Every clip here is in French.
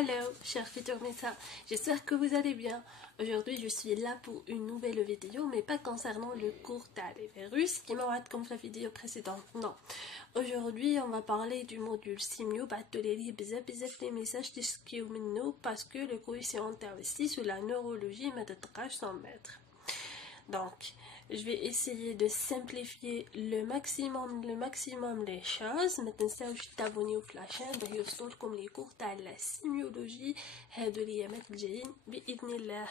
Hello, chers futurs médecins, j'espère que vous allez bien. Aujourd'hui, je suis là pour une nouvelle vidéo, mais pas concernant le cours des virus qui m'a raté comme la vidéo précédente. Non. Aujourd'hui, on va parler du module Simio. Les messages parce que le coefficient investi sur la neurologie m'a sans mètres. Donc, je vais essayer de simplifier le maximum les choses. Maintenant, je vais t'abonner au flash pour يوصلكم les cours تاع la sémiologie هادو الأيامات الجايين بإذن الله.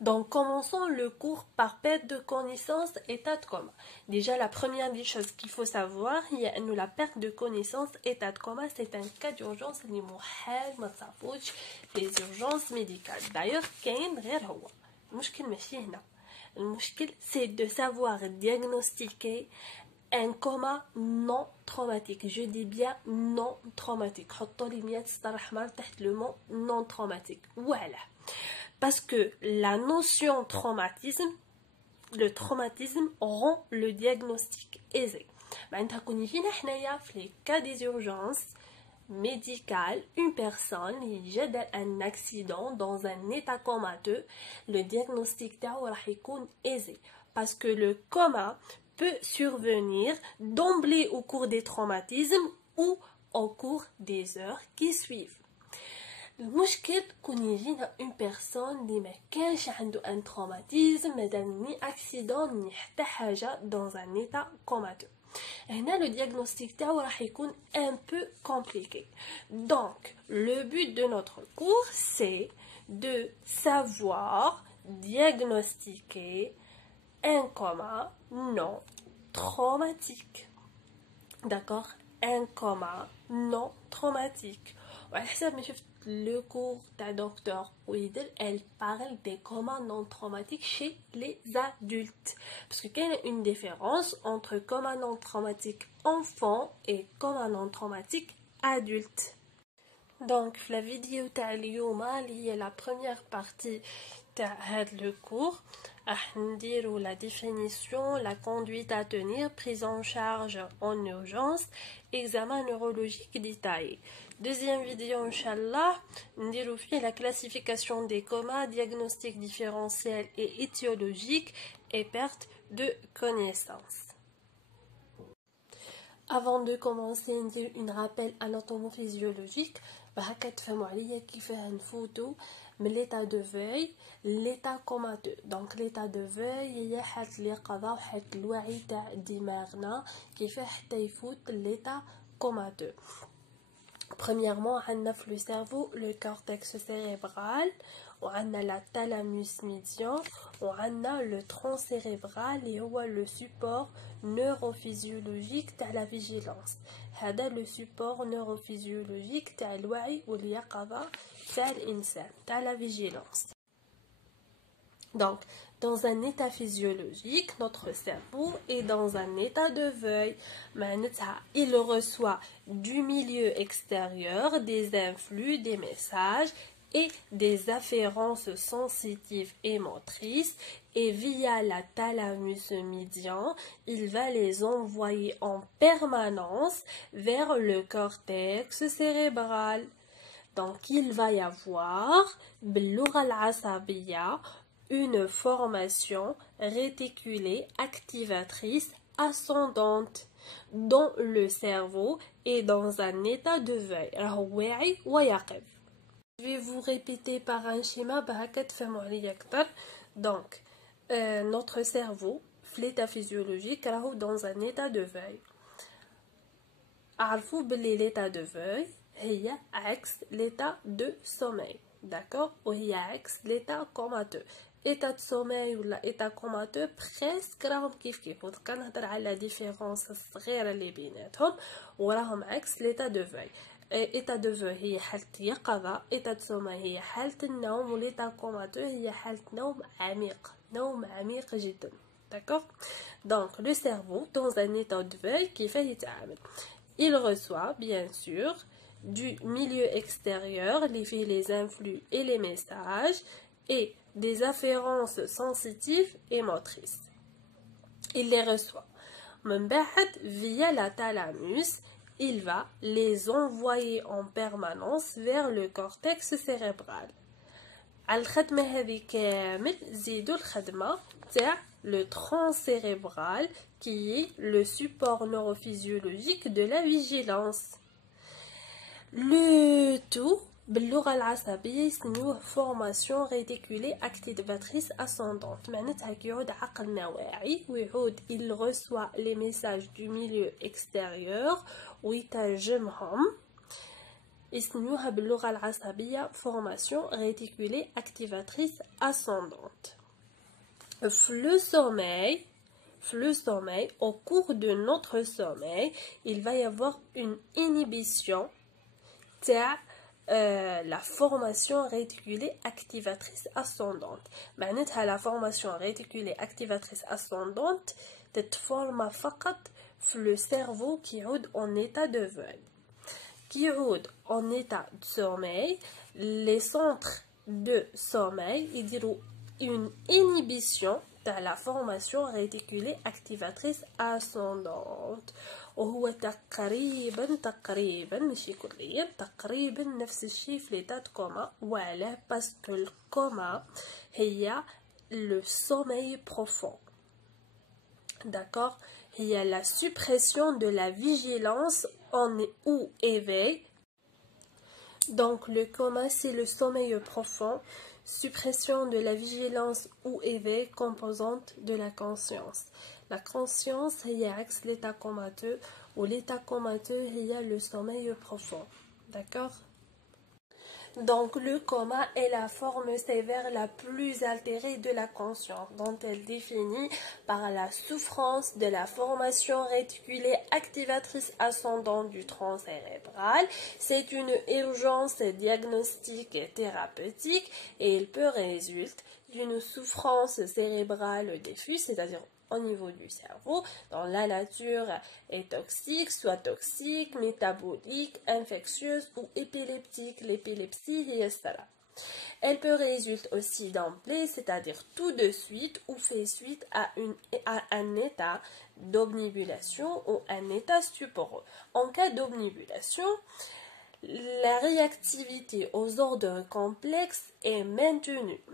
Donc, commençons le cours par perte de connaissance, état de coma. Déjà, la première des choses qu'il faut savoir, la perte de connaissance, état de coma, c'est un cas d'urgence les urgences médicales. D'ailleurs, c'est de savoir diagnostiquer un coma non traumatique. Je dis bien non traumatique. Le mot non traumatique. Voilà. Parce que la notion traumatisme, le traumatisme rend le diagnostic aisé. Dans les cas des urgences médicales, une personne qui a un accident dans un état comateux, le diagnostic est aisé. Parce que le coma peut survenir d'emblée au cours des traumatismes ou au cours des heures qui suivent. المشكل كون يجينا اون بيرسون اللي ما كانش عنده ان تروماتيزم مادام ني اكسيدون ني حتى حاجه dans un état comateux. هنا le diagnostic تاعو راح يكون un peu compliqué. Donc le but de notre cours c'est de savoir diagnostiquer un coma non traumatique. D'accord, un coma non traumatique. وعلى حسب ما شفت le cours d'un docteur Weidel, elle parle des comas non traumatiques chez les adultes. Parce qu'il y a une différence entre coma non traumatique enfant et coma non traumatique adulte. Donc, la vidéo qui est la première partie de le cours, la définition, la conduite à tenir, prise en charge en urgence, examen neurologique détaillé. Deuxième vidéo, Inch'Allah, la classification des comas, diagnostic différentiel et étiologique et perte de connaissance. Avant de commencer, un rappel anatomo-physiologique. Qui fait une photo de l'état de veille, l'état comateux. Donc l'état de veille il y a اليقظة وحالة الوعي تاع دماغنا كيف حتى يفوت l'état comateux. Premièrement, on a le cerveau, le cortex cérébral, on a la thalamus médian, on a le tronc cérébral et on a le support neurophysiologique de la vigilance. هذا le support neurophysiologique تاع الوعي واليقظة تاع الإنسان تاع la vigilance. Donc, dans un état physiologique, notre cerveau est dans un état de veille. Il reçoit du milieu extérieur des influx, des messages et des afférences sensitives et motrices. Et via la thalamus médian, il va les envoyer en permanence vers le cortex cérébral. Donc, il va y avoir باللغة العصبية une formation réticulée activatrice ascendante dont le cerveau est dans un état de veille. Je vais vous répéter par un schéma. Donc, notre cerveau, l'état physiologique, est dans un état de veille. L'état de veille est l'état de sommeil. D'accord? Ou l'état comateux. état de sommeil ولا état comateux presque راهم كيف كنهضر على لا ديفيرونس الصغيره اللي بيناتهم وراهم عكس l'état de veille. état de vœu هي حالة يقظة، état de sommeil هي حالة النوم، و l'état comateux هي حالة نوم عميق جدا. D'accord? Donc le cerveau dans un état de veille كيف يتعامل؟ Il reçoit bien sûr du milieu extérieur les influx et les messages et des afférences sensitives et motrices. Il les reçoit. Via la thalamus, il va les envoyer en permanence vers le cortex cérébral. Le tronc cérébral qui est le support neurophysiologique de la vigilance. Le tout باللغة العصبية يسموه formation réticulée activatrice ascendante. معناتها كيعود عقلنا واعي ويعود il reçoit les messages du milieu extérieur ويترجمهم. يسموها باللغة العصبية formation réticulée activatrice ascendante. Le sommeil, au cours de notre sommeil, il va y avoir une inhibition la formation réticulée activatrice ascendante. معناتها la formation réticulée activatrice ascendante تتفورم فقط في le cerveau qui يعود en état de veille. Qui يعود en état de sommeil, les centres de sommeil يديروا une inhibition de la formation réticulée activatrice ascendante. وهو تقريبا ماشي كليا تقريبا نفس الشيء في l'état de coma. وعلاه باسكو الكوما هي le sommeil profond. D'accord? Il y a la suppression de la vigilance ou éveil. Donc le coma c'est le sommeil profond, suppression de la vigilance ou éveil, composante de la conscience. La conscience هي عكس l'état comateux, ou l'état comateux هي le sommeil profond. D'accord? Donc le coma est la forme sévère la plus altérée de la conscience, dont elle définit par la souffrance de la formation réticulée activatrice ascendante du tronc cérébral. C'est une urgence diagnostique et thérapeutique et il peut résulter d'une souffrance cérébrale diffuse, c'est-à-dire au niveau du cerveau, dont la nature est toxique, soit toxique, métabolique, infectieuse ou épileptique. L'épilepsie est cela. Elle peut résulter aussi d'emblée, c'est-à-dire tout de suite ou fait suite à un état d'omnibulation ou un état stuporeux. En cas d'omnibulation, la réactivité aux ordres complexes est maintenue.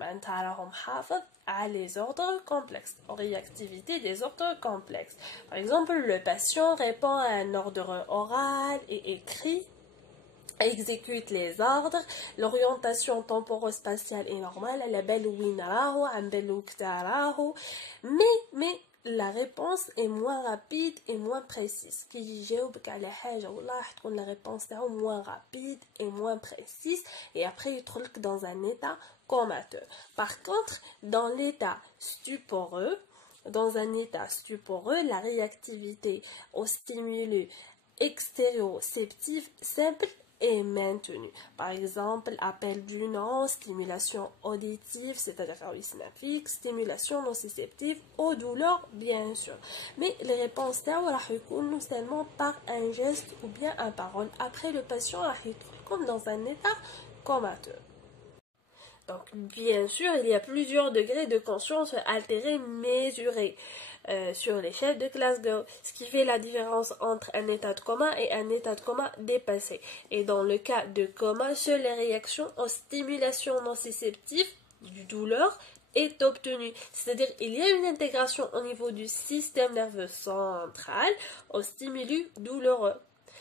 À les ordres complexes, réactivité des ordres complexes. Par exemple, le patient répond à un ordre oral et écrit, exécute les ordres, l'orientation temporo-spatiale est normale, mais la réponse est moins rapide et moins précise. La réponse est moins rapide et moins précise, et après il trouve dans un état comateux. Par contre, dans l'état stuporeux, la réactivité aux stimuli extérioceptifs simples est maintenue. Par exemple, appel du nom, stimulation auditive, c'est-à-dire synaptique, stimulation nociceptive, aux douleurs, bien sûr. Mais les réponses sont seulement par un geste ou bien une parole. Après, le patient est comme dans un état comateux. Donc, bien sûr, il y a plusieurs degrés de conscience altérés mesurés sur l'échelle de Glasgow, ce qui fait la différence entre un état de coma et un état de coma dépassé. Et dans le cas de coma, seules les réactions aux stimulations nociceptives du douleur est obtenue. C'est-à-dire il y a une intégration au niveau du système nerveux central aux stimulus douloureux,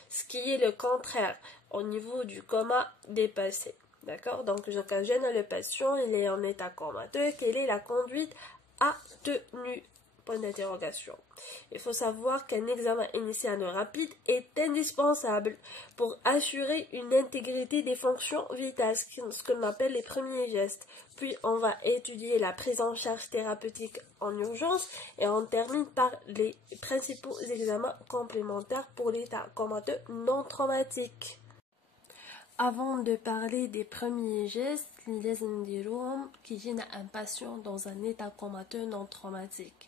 ce qui est le contraire au niveau du coma dépassé. D'accord? Donc, j'occasionne le patient, il est en état comateux, quelle est la conduite à tenue? Point d'interrogation. Il faut savoir qu'un examen initial rapide est indispensable pour assurer une intégrité des fonctions vitales, ce qu'on appelle les premiers gestes. Puis, on va étudier la prise en charge thérapeutique en urgence et on termine par les principaux examens complémentaires pour l'état comateux non traumatique. Avant de parler des premiers gestes, لازم نديروهم كي يجينا un patient dans un état comateux non traumatique.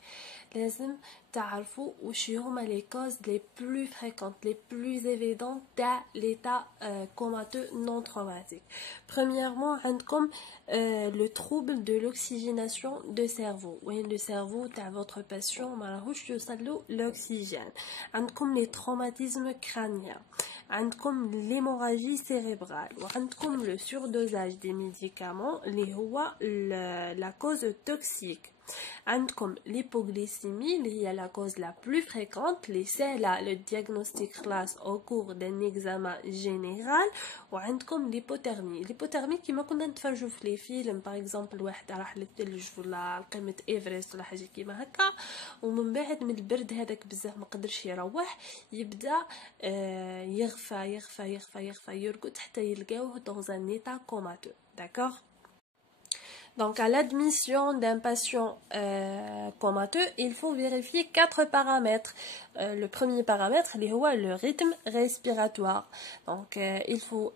لازم تعرفوا وش هما les causes les plus fréquentes, les plus évidentes de l'état comateux non traumatique. Premièrement, عندكم le trouble de l'oxygénation de cerveau. Oui, le cerveau de votre patient ما راهوش يوصلو l'oxygène. عندكم les traumatismes crâniens. عندكم l'hémorragie cérébrale وعندكم le surdosage des médicaments اللي هو la cause toxique. عندكم l'hypoglycémie اللي هي la cause la plus fréquente laissez là le diagnostic classe au cours d'un examen général. وعندكم l'hypothermie كيما كنا نتفرجوا في لي فيلم باغ اكزومبل واحد راح للثلج ولا لقمه ايفرست ولا حاجه كيما هكا ومن بعد من البرد هذاك بزاف ما قدرش يروح يبدا يغفى يرقد حتى يلقاوه dans un état comateux. D'accord. Donc, à l'admission d'un patient comateux, il faut vérifier 4 paramètres. Le premier paramètre, le rythme respiratoire. Donc, il faut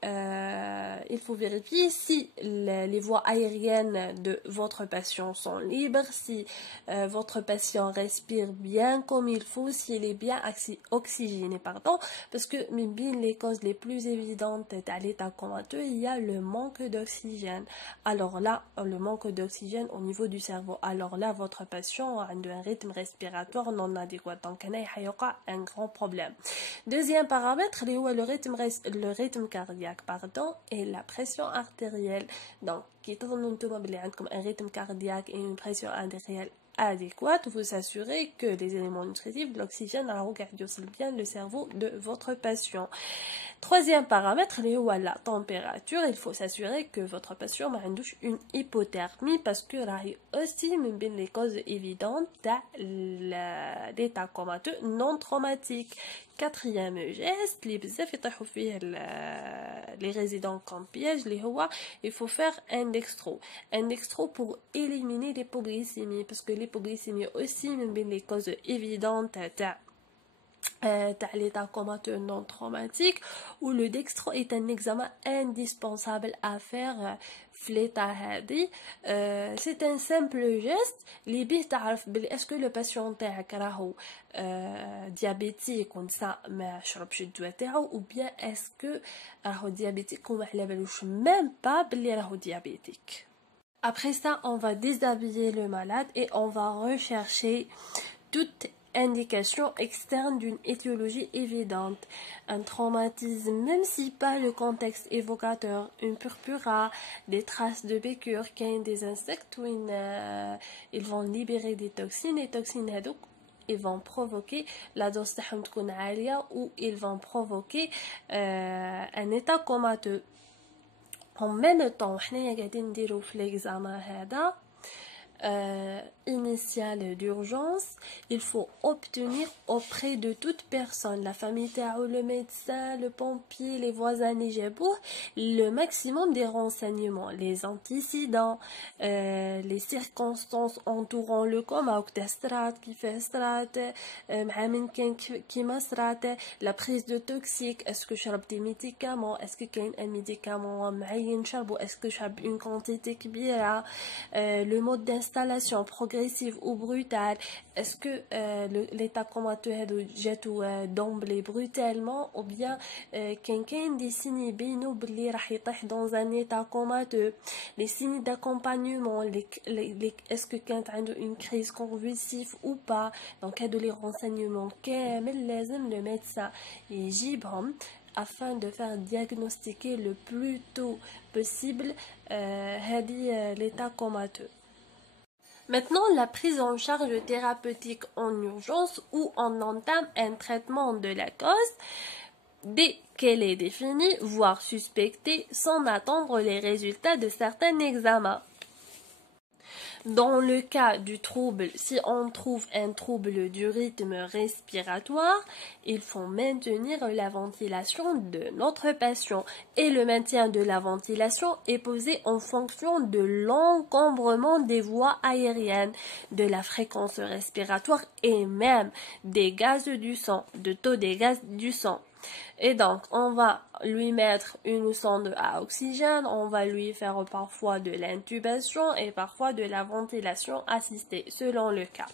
vérifier si les voies aériennes de votre patient sont libres, si votre patient respire bien comme il faut, s'il est bien oxygéné, pardon. Parce que, même les causes les plus évidentes à l'état comateux, il y a le manque d'oxygène. Alors là, le manque d'oxygène au niveau du cerveau. Alors là, votre patient a un rythme respiratoire non adéquat. Donc, il y a un grand problème. Deuxième paramètre, le rythme cardiaque, pardon, et la pression artérielle. Donc, qui un rythme cardiaque et une pression artérielle adéquate, vous assurez que les éléments nutritifs de l'oxygène regardent bien le cerveau de votre patient. Troisième paramètre, la température. Il faut s'assurer que votre patient a une hypothermie parce que là aussi les causes évidentes de l'état comateux non traumatique. Quatrième geste, les résidents comme piège, il faut faire un dextro pour éliminer l'hypoglycémie parce que l'hypoglycémie aussi les causes évidentes l'état comateux non traumatique où le dextro est un examen indispensable à faire c'est un simple geste est-ce que le patient diabétique ou bien est-ce que diabétique même pas diabétique. Après ça, on va déshabiller le malade et on va rechercher toute indication externe d'une étiologie évidente, un traumatisme, même si pas le contexte évocateur, une purpura, des traces de piqûres, des insectes où ils vont libérer des toxines, les toxines ils vont provoquer la dose تكون عالية ou ils vont provoquer un état comateux. En même temps, حنايا قاعدين نديرو في l'examen هذا initial d'urgence, il faut obtenir auprès de toute personne, la famille, le médecin, le pompier, les voisins, le maximum des renseignements, les antécédents, les circonstances entourant le coma, la prise de toxiques, est-ce que je des médicaments, est-ce que un médicament est-ce que j'ai une quantité كبيرة, le mode d'installation progressive ou brutale, est-ce que l'état comateux جات d'emblée brutalement ou bien كاين des signes بينو بلي راح يطيح dans un état comateux, les signes d'accompagnement, est-ce que كانت عنده une crise convulsive ou pas. Donc هادو les renseignements كامل لازم le médecin يجيبهم afin de faire diagnostiquer le plus tôt possible l'état comateux. Maintenant, la prise en charge thérapeutique en urgence où on entame un traitement de la cause dès qu'elle est définie, voire suspectée, sans attendre les résultats de certains examens. Dans le cas du trouble, si on trouve un trouble du rythme respiratoire, il faut maintenir la ventilation de notre patient. Et le maintien de la ventilation est posé en fonction de l'encombrement des voies aériennes, de la fréquence respiratoire et même des gaz du sang, de taux des gaz du sang. Et donc, on va lui mettre une sonde à oxygène, on va lui faire parfois de l'intubation et parfois de la ventilation assistée, selon le cas.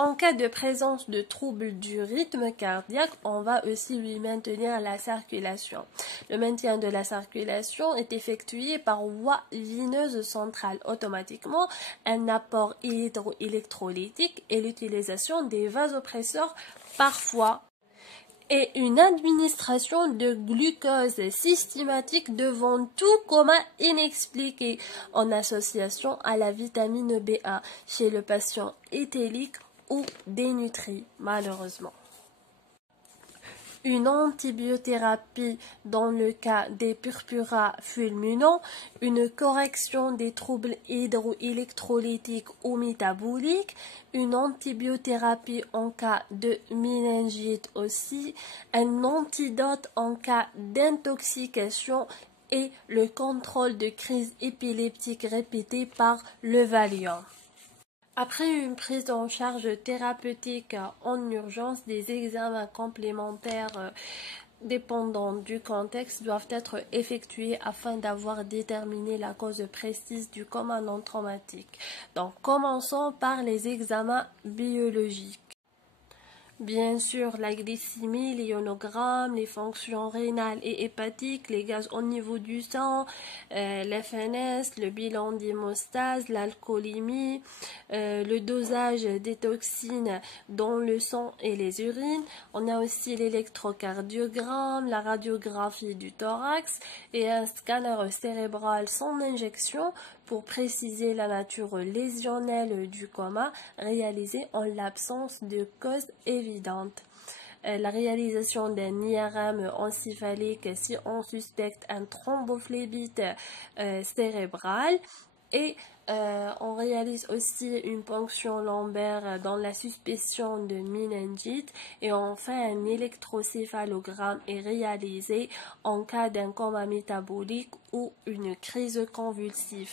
En cas de présence de troubles du rythme cardiaque, on va aussi lui maintenir la circulation. Le maintien de la circulation est effectué par voie veineuse centrale automatiquement, un apport hydroélectrolytique et l'utilisation des vasopresseurs parfois et une administration de glucose systématique devant tout coma inexpliqué en association à la vitamine B1 chez le patient éthylique ou dénutri, malheureusement. Une antibiothérapie dans le cas des purpura fulminants, une correction des troubles hydroélectrolytiques ou métaboliques, une antibiothérapie en cas de méningite aussi, un antidote en cas d'intoxication et le contrôle de crise épileptique répétée par le Valium. Après une prise en charge thérapeutique en urgence, des examens complémentaires dépendant du contexte doivent être effectués afin d'avoir déterminé la cause précise du coma non traumatique. Donc, commençons par les examens biologiques. Bien sûr, la glycémie, l'ionogramme, les fonctions rénales et hépatiques, les gaz au niveau du sang, l'FNS, le bilan d'hémostase, l'alcoolémie, le dosage des toxines dans le sang et les urines. On a aussi l'électrocardiogramme, la radiographie du thorax et un scanner cérébral sans injection pour préciser la nature lésionnelle du coma réalisé en l'absence de cause évidente. La réalisation d'un IRM encéphalique si on suspecte un thrombophlébite cérébral et on réalise aussi une ponction lombaire dans la suspicion de méningite et enfin un électrocéphalogramme est réalisé en cas d'un coma métabolique ou une crise convulsive.